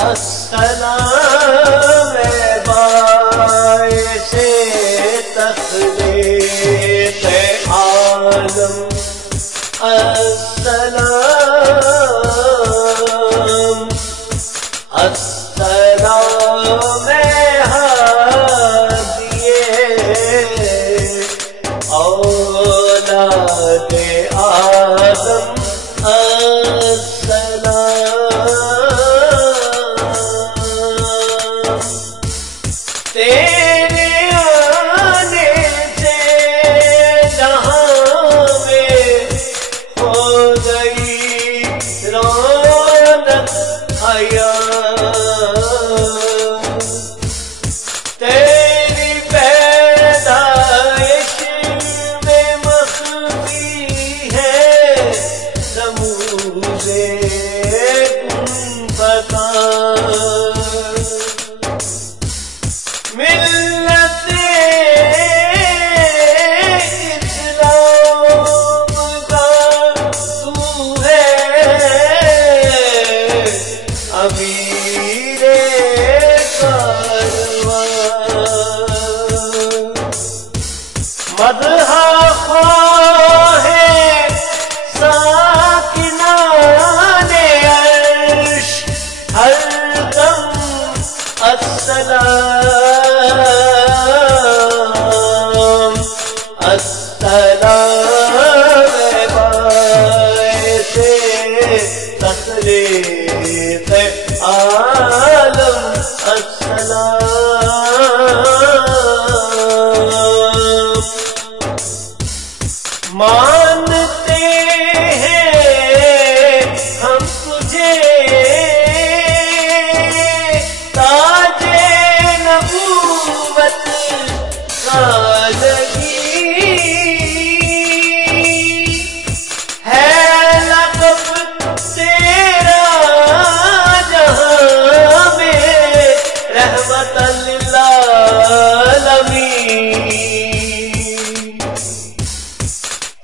السلام باعث تخلیق عالم، السلام السلام ہادی اولاد آدم، تیرے آنے سے جہاں میں ہو گئی رونق حیا، تیری پیدائش میں مخفی ہے رموز کن فکان، ملت اسلام کا تو ہے امیر کاروان، مدح خواہ ساکنان عرش ہر دم السلام السلام باعث تخلیق عالم، السلام مانتے ہیں ہم تجھے تاج نبوت کا لگی، ہے لقب تیرا جہاں میں رحمت للعالمین،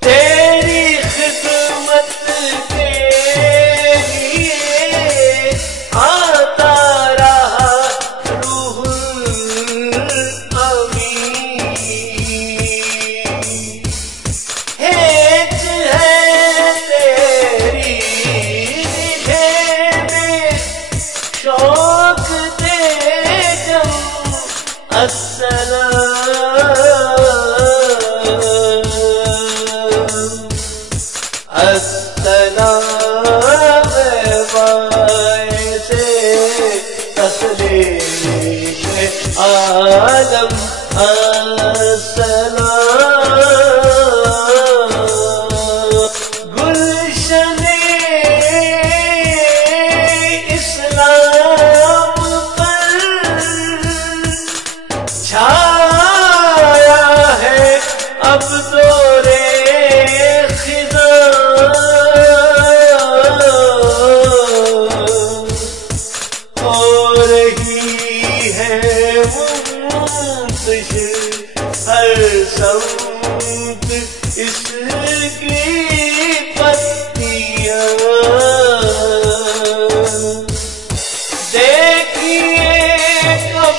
تیری خدمت کے لیے آتا رہا روح الامین، ہیچ ہے تیری لکھے میں شوق دے جم، السلام السلام باعث تخلیق عالم، السلام گلشن اسلام پر چھایا ہے اب دور ہو رہی ہے منتشر ہر سمت اس کی پتیاں، دیکھیے کب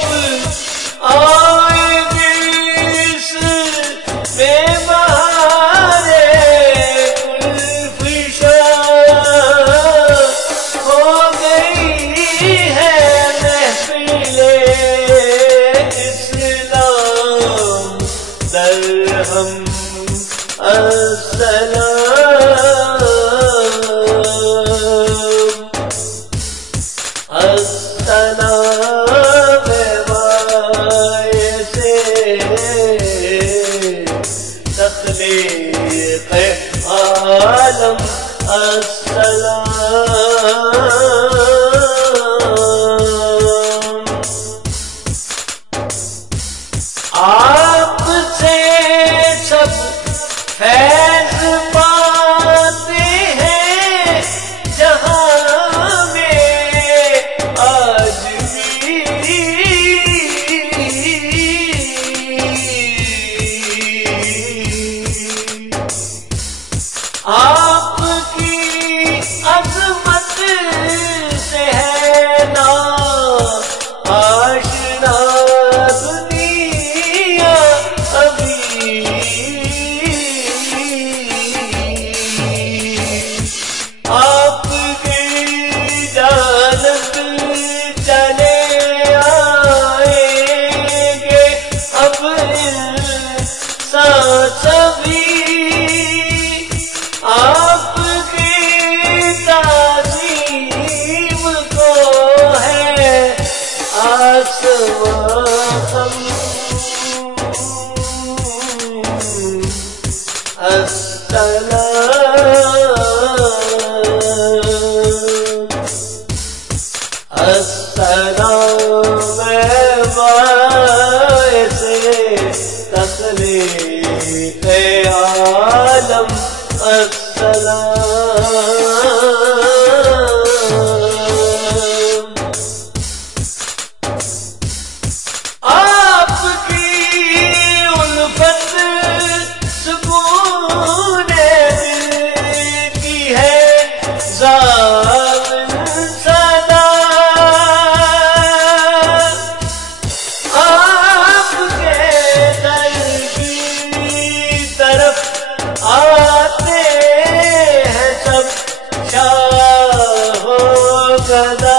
آئے گی اس میں بہارے گلفشاں، ہو گئی ہے محفل اسلام درہم، السلام السلام باعث تخلیق عالم، السلام آپ سے سب فیض پاتے ہیں جہاں میں آج بھی، آپ کی السلام باعث تخلیق عالم السلام آپ کی الفت سکون دل کی ہے ضامن صدا آپ کے در کی طرف آتے ہیں سب شاہ و گدا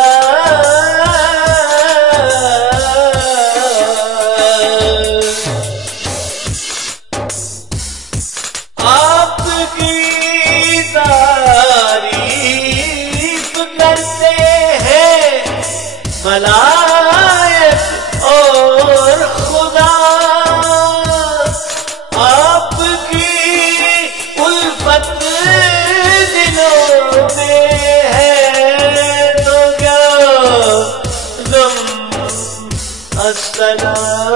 آپ کی تعریف کرتے ہیں ملائک اور خدا آپ کی الفت دلوں میں ہے تو کیا غم السلام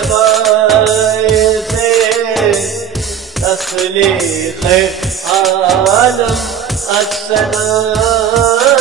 باعث تخلیق عالم السلام